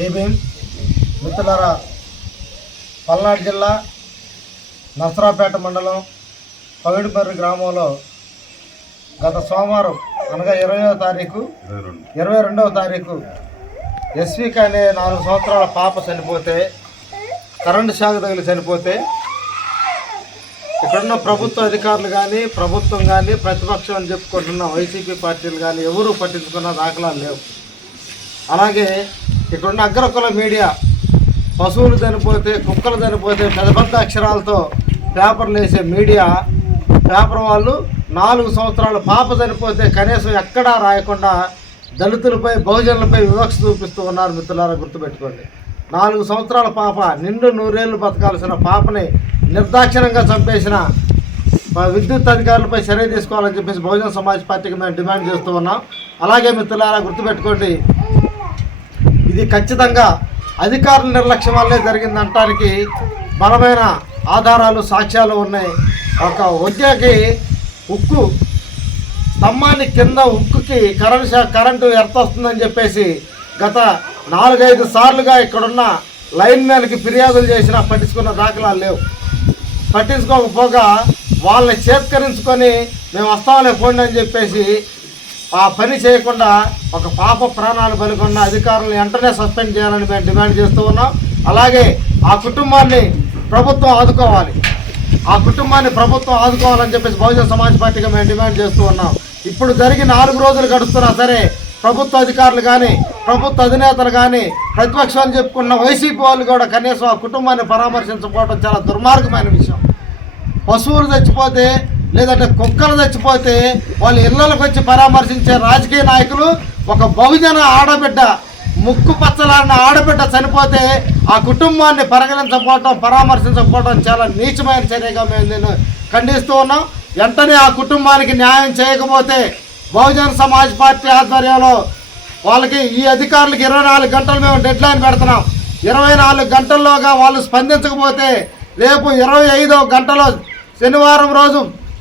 జై భీమ్. మిత్రులారా, పల్నాడు జిల్లా నర్సరావుపేట మండలం పవిడిమర్రి గ్రామంలో గత సోమవారం అనగా 22వ తారీఖు ఎస్వికి అనే 4 సంవత్సరాల పాప చనిపోతే, కరెంటు షాక్ తగిలి చనిపోతే ఇక్కడున్న ప్రభుత్వ అధికారులు కానీ, ప్రభుత్వం కానీ, ప్రతిపక్షం అని చెప్పుకుంటున్న వైసీపీ పార్టీలు కానీ ఎవరూ పట్టించుకున్న దాఖలాలు లేవు. అలాగే ఇక్కడున్న అగ్రకుల మీడియా పశువులు చనిపోతే, కుక్కలు చనిపోతే పెద్ద పెద్ద అక్షరాలతో పేపర్లు వేసే మీడియా పేపర్ వాళ్ళు 4 సంవత్సరాల పాప చనిపోతే కనీసం ఎక్కడా రాయకుండా దళితులపై, బహుజనులపై వివక్ష చూపిస్తూ ఉన్నారు. మిత్రులారా, గుర్తుపెట్టుకోండి. 4 సంవత్సరాల పాప, నిండు 100 ఏళ్ళు బతకాల్సిన పాపని నిర్దాక్షిణంగా చంపేసిన విద్యుత్ అధికారులపై చర్య తీసుకోవాలని చెప్పేసి బహుజన సమాజ్ పార్టీకి మేము డిమాండ్ చేస్తూ ఉన్నాం. అలాగే మిత్రులారా, గుర్తుపెట్టుకోండి, ఇది ఖచ్చితంగా అధికారుల నిర్లక్ష్యం వల్లే జరిగిందంటానికి బలమైన ఆధారాలు, సాక్ష్యాలు ఉన్నాయి. ఒక ఉద్యోగి ఉక్కు స్తంభాన్ని కింద ఉక్కుకి కరెంటు ఎర్త్ వస్తుందని చెప్పేసి గత 4-5 సార్లుగా ఇక్కడున్న లైన్ మ్యాన్కి ఫిర్యాదులు చేసినా పట్టించుకున్న దాఖలాలు లేవు. పట్టించుకోకపోగా వాళ్ళని చేత్కరించుకొని మేము వస్తామలే పోండి అని చెప్పేసి ఆ పని చేయకుండా ఒక పాప ప్రాణాలు బలికొన్న అధికారులను వెంటనే సస్పెండ్ చేయాలని మేము డిమాండ్ చేస్తూ ఉన్నాం. అలాగే ఆ కుటుంబాన్ని ప్రభుత్వం ఆదుకోవాలి, ఆదుకోవాలని చెప్పేసి బహుజన సమాజ్ పార్టీగా మేము డిమాండ్ చేస్తూ ఉన్నాం. ఇప్పుడు జరిగి 4 రోజులు గడుస్తున్నా సరే ప్రభుత్వ అధికారులు కానీ, ప్రభుత్వ అధినేతలు కానీ, ప్రతిపక్షం అని చెప్పుకున్న వైసీపీ వాళ్ళు కూడా కనీసం ఆ కుటుంబాన్ని పరామర్శించకపోవడం చాలా దుర్మార్గమైన విషయం. పశువులు చచ్చిపోతే, లేదంటే కుక్కలు చచ్చిపోతే వాళ్ళ ఇళ్లలకు వచ్చి పరామర్శించే రాజకీయ నాయకులు, ఒక బహుజన ఆడబిడ్డ, ముక్కు పచ్చలాడిన ఆడబిడ్డ చనిపోతే ఆ కుటుంబాన్ని పరామర్శించకపోవడం చాలా నీచమైన చర్యగా మేము నేను ఖండిస్తూ ఉన్నాం. వెంటనే ఆ కుటుంబానికి న్యాయం చేయకపోతే బహుజన సమాజ్ పార్టీ ఆధ్వర్యంలో వాళ్ళకి, ఈ అధికారులకి 24 గంటలు మేము డెడ్ లైన్ పెడుతున్నాం. 24 గంటల్లోగా వాళ్ళు స్పందించకపోతే రేపు 25వ గంటలో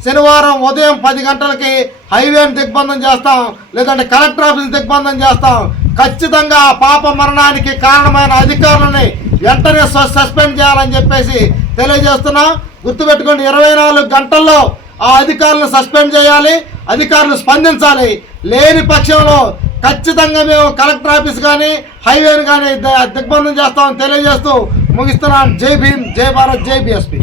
శనివారం ఉదయం 10 గంటలకి హైవేని దిగ్బంధం చేస్తాం, లేదంటే కలెక్టర్ ఆఫీస్ దిగ్బంధం చేస్తాం. ఖచ్చితంగా ఆ పాప మరణానికి కారణమైన అధికారులని వెంటనే సస్పెండ్ చేయాలని చెప్పేసి తెలియజేస్తున్నాం. గుర్తుపెట్టుకోండి, 24 గంటల్లో ఆ అధికారులను సస్పెండ్ చేయాలి, అధికారులు స్పందించాలి. లేని పక్షంలో ఖచ్చితంగా మేము కలెక్టర్ ఆఫీస్ కానీ, హైవేని కానీ దిగ్బంధం చేస్తామని తెలియజేస్తూ ముగిస్తున్నాం. జై భీమ్, జై భారత్, జై బీఎస్పీ.